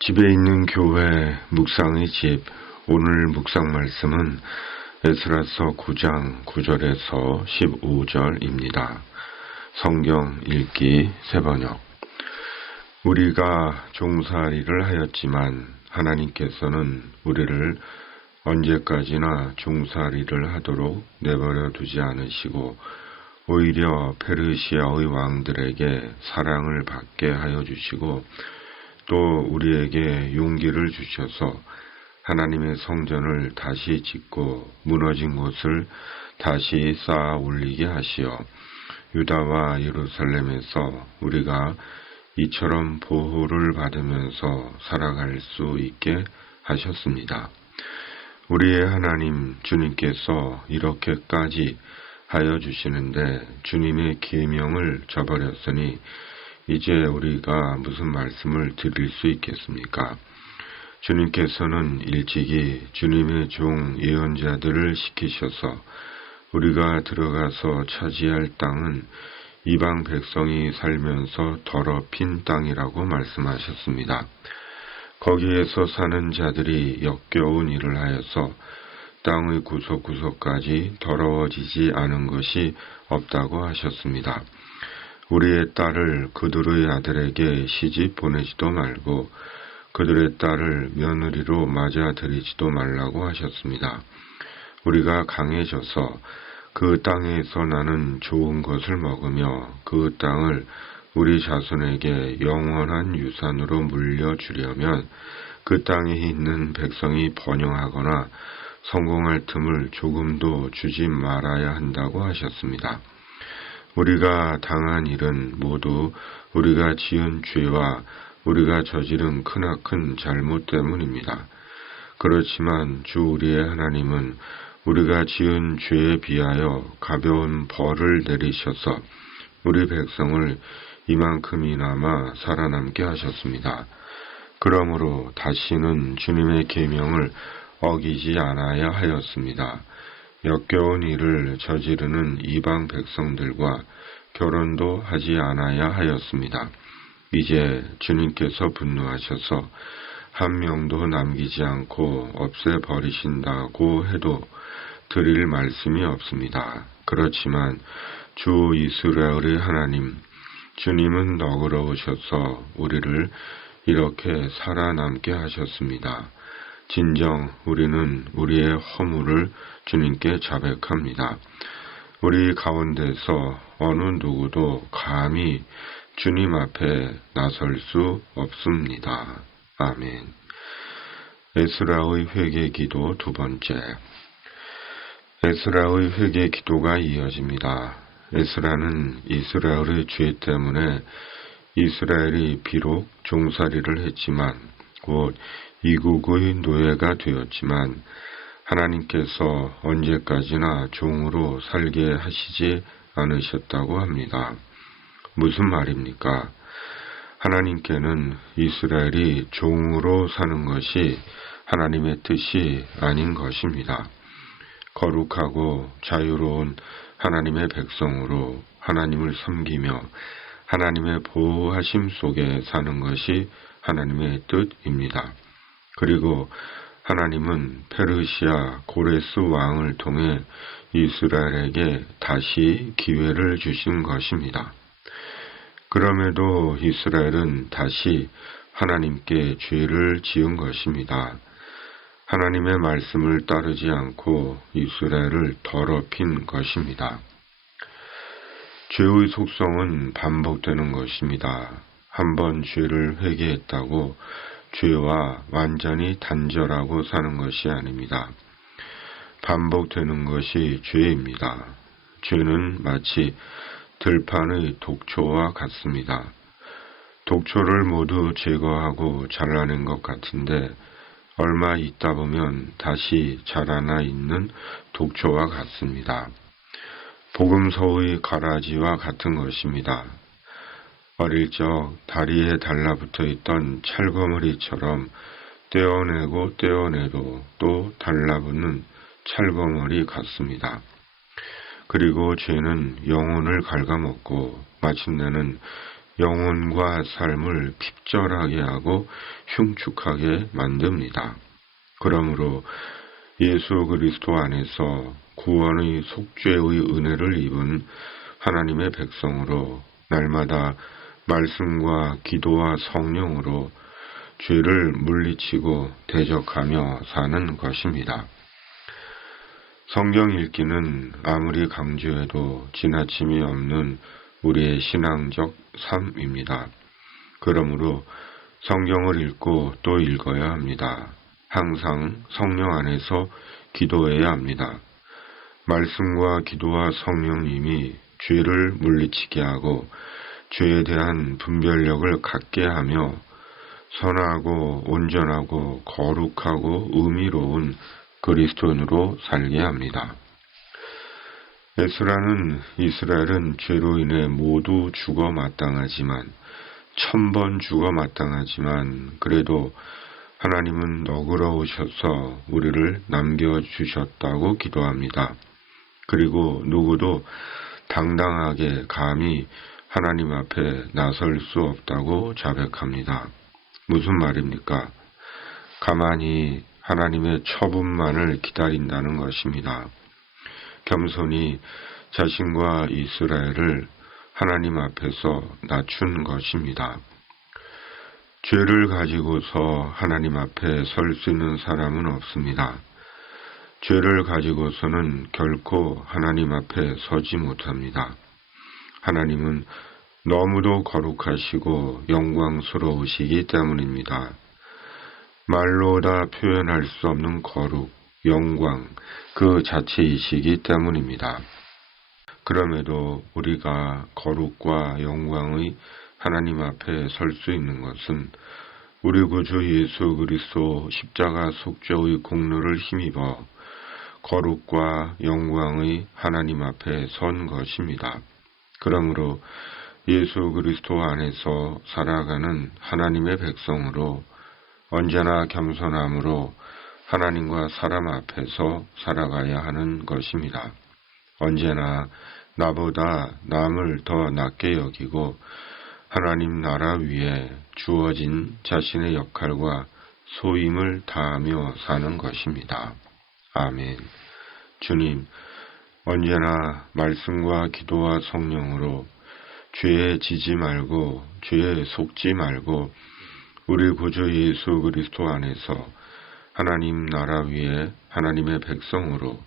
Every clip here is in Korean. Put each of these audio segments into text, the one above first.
집에 있는 교회 묵상의 집. 오늘 묵상 말씀은 에스라서 9장 9절에서 15절입니다. 성경 읽기 새번역. 우리가 종살이를 하였지만 하나님께서는 우리를 언제까지나 종살이를 하도록 내버려 두지 않으시고 오히려 페르시아의 왕들에게 사랑을 받게 하여 주시고 또 우리에게 용기를 주셔서 하나님의 성전을 다시 짓고 무너진 곳을 다시 쌓아 올리게 하시어 유다와 예루살렘에서 우리가 이처럼 보호를 받으면서 살아갈 수 있게 하셨습니다. 우리의 하나님 주님께서 이렇게까지 하여 주시는데 주님의 계명을 저버렸으니 이제 우리가 무슨 말씀을 드릴 수 있겠습니까? 주님께서는 일찍이 주님의 종 예언자들을 시키셔서 우리가 들어가서 차지할 땅은 이방 백성이 살면서 더럽힌 땅이라고 말씀하셨습니다. 거기에서 사는 자들이 역겨운 일을 하여서 땅의 구석구석까지 더러워지지 않은 것이 없다고 하셨습니다. 우리의 딸을 그들의 아들에게 시집 보내지도 말고 그들의 딸을 며느리로 맞아들이지도 말라고 하셨습니다. 우리가 강해져서 그 땅에서 나는 좋은 것을 먹으며 그 땅을 우리 자손에게 영원한 유산으로 물려주려면 그 땅에 있는 백성이 번영하거나 성공할 틈을 조금도 주지 말아야 한다고 하셨습니다. 우리가 당한 일은 모두 우리가 지은 죄와 우리가 저지른 크나큰 잘못 때문입니다. 그렇지만 주 우리의 하나님은 우리가 지은 죄에 비하여 가벼운 벌을 내리셔서 우리 백성을 이만큼이나마 살아남게 하셨습니다. 그러므로 다시는 주님의 계명을 어기지 않아야 하였습니다. 역겨운 일을 저지르는 이방 백성들과 결혼도 하지 않아야 하였습니다. 이제 주님께서 분노하셔서 한 명도 남기지 않고 없애버리신다고 해도 드릴 말씀이 없습니다. 그렇지만 주 이스라엘의 하나님, 주님은 너그러우셔서 우리를 이렇게 살아남게 하셨습니다. 진정 우리는 우리의 허물을 주님께 자백합니다. 우리 가운데서 어느 누구도 감히 주님 앞에 나설 수 없습니다. 아멘. 에스라의 회개 기도 두 번째. 에스라의 회개 기도가 이어집니다. 에스라는 이스라엘의 죄 때문에 이스라엘이 비록 종살이를 했지만 곧 이국의 노예가 되었지만 하나님께서 언제까지나 종으로 살게 하시지 않으셨다고 합니다. 무슨 말입니까? 하나님께는 이스라엘이 종으로 사는 것이 하나님의 뜻이 아닌 것입니다. 거룩하고 자유로운 하나님의 백성으로 하나님을 섬기며 하나님의 보호하심 속에 사는 것이 하나님의 뜻입니다. 그리고 하나님은 페르시아 고레스 왕을 통해 이스라엘에게 다시 기회를 주신 것입니다. 그럼에도 이스라엘은 다시 하나님께 죄를 지은 것입니다. 하나님의 말씀을 따르지 않고 이스라엘을 더럽힌 것입니다. 죄의 속성은 반복되는 것입니다. 한번 죄를 회개했다고 죄와 완전히 단절하고 사는 것이 아닙니다. 반복되는 것이 죄입니다. 죄는 마치 들판의 독초와 같습니다. 독초를 모두 제거하고 잘라낸 것 같은데 얼마 있다 보면 다시 자라나 있는 독초와 같습니다. 복음서의 가라지와 같은 것입니다. 어릴 적 다리에 달라붙어 있던 찰거머리처럼 떼어내고 떼어내도 또 달라붙는 찰거머리 같습니다. 그리고 죄는 영혼을 갉아먹고 마침내는 영혼과 삶을 핍절하게 하고 흉측하게 만듭니다. 그러므로 예수 그리스도 안에서 구원의 속죄의 은혜를 입은 하나님의 백성으로 날마다 말씀과 기도와 성령으로 죄를 물리치고 대적하며 사는 것입니다. 성경 읽기는 아무리 강조해도 지나침이 없는 우리의 신앙적 삶입니다. 그러므로 성경을 읽고 또 읽어야 합니다. 항상 성령 안에서 기도해야 합니다. 말씀과 기도와 성령님이 죄를 물리치게 하고 죄에 대한 분별력을 갖게 하며 선하고 온전하고 거룩하고 의미로운 그리스도인으로 살게 합니다. 에스라는 이스라엘은 죄로 인해 모두 죽어 마땅하지만 1000번 죽어 마땅하지만 그래도 하나님은 너그러우셔서 우리를 남겨주셨다고 기도합니다. 그리고 누구도 당당하게 감히 하나님 앞에 나설 수 없다고 자백합니다. 무슨 말입니까? 가만히 하나님의 처분만을 기다린다는 것입니다. 겸손히 자신과 이스라엘을 하나님 앞에서 낮춘 것입니다. 죄를 가지고서 하나님 앞에 설 수 있는 사람은 없습니다. 죄를 가지고서는 결코 하나님 앞에 서지 못합니다. 하나님은 너무도 거룩하시고 영광스러우시기 때문입니다. 말로 다 표현할 수 없는 거룩, 영광, 그 자체이시기 때문입니다. 그럼에도 우리가 거룩과 영광의 하나님 앞에 설 수 있는 것은 우리 구주 예수 그리스도 십자가 속죄의 공로를 힘입어 거룩과 영광의 하나님 앞에 선 것입니다. 그러므로 예수 그리스도 안에서 살아가는 하나님의 백성으로 언제나 겸손함으로 하나님과 사람 앞에서 살아가야 하는 것입니다. 언제나 나보다 남을 더 낮게 여기고 하나님 나라 위에 주어진 자신의 역할과 소임을 다하며 사는 것입니다. 아멘. 주님, 언제나 말씀과 기도와 성령으로 죄에 지지 말고 죄에 속지 말고 우리 구주 예수 그리스도 안에서 하나님 나라 위에 하나님의 백성으로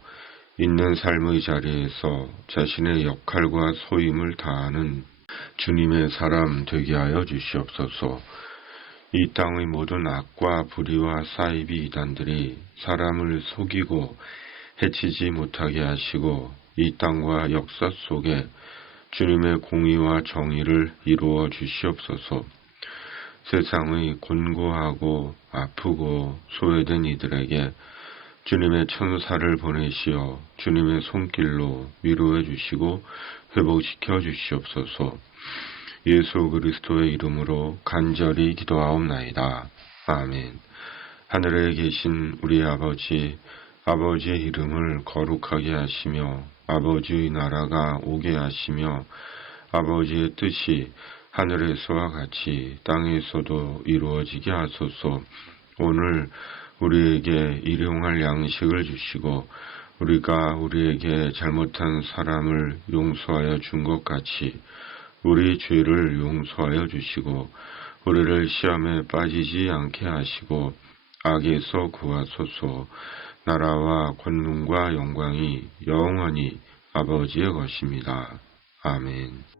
있는 삶의 자리에서 자신의 역할과 소임을 다하는 주님의 사람 되게 하여 주시옵소서. 이 땅의 모든 악과 불의와 사이비 이단들이 사람을 속이고 해치지 못하게 하시고 이 땅과 역사 속에 주님의 공의와 정의를 이루어 주시옵소서. 세상의 곤고하고 아프고 소외된 이들에게 주님의 천사를 보내시어 주님의 손길로 위로해 주시고 회복시켜 주시옵소서. 예수 그리스도의 이름으로 간절히 기도하옵나이다. 아멘. 하늘에 계신 우리 아버지, 아버지의 이름을 거룩하게 하시며 아버지의 나라가 오게 하시며 아버지의 뜻이 하늘에서와 같이 땅에서도 이루어지게 하소서. 오늘 우리에게 일용할 양식을 주시고 우리가 우리에게 잘못한 사람을 용서하여 준 것 같이 우리 죄를 용서하여 주시고 우리를 시험에 빠지지 않게 하시고 악에서 구하소서. 나라와 권능과 영광이 영원히 아버지의 것입니다. 아멘.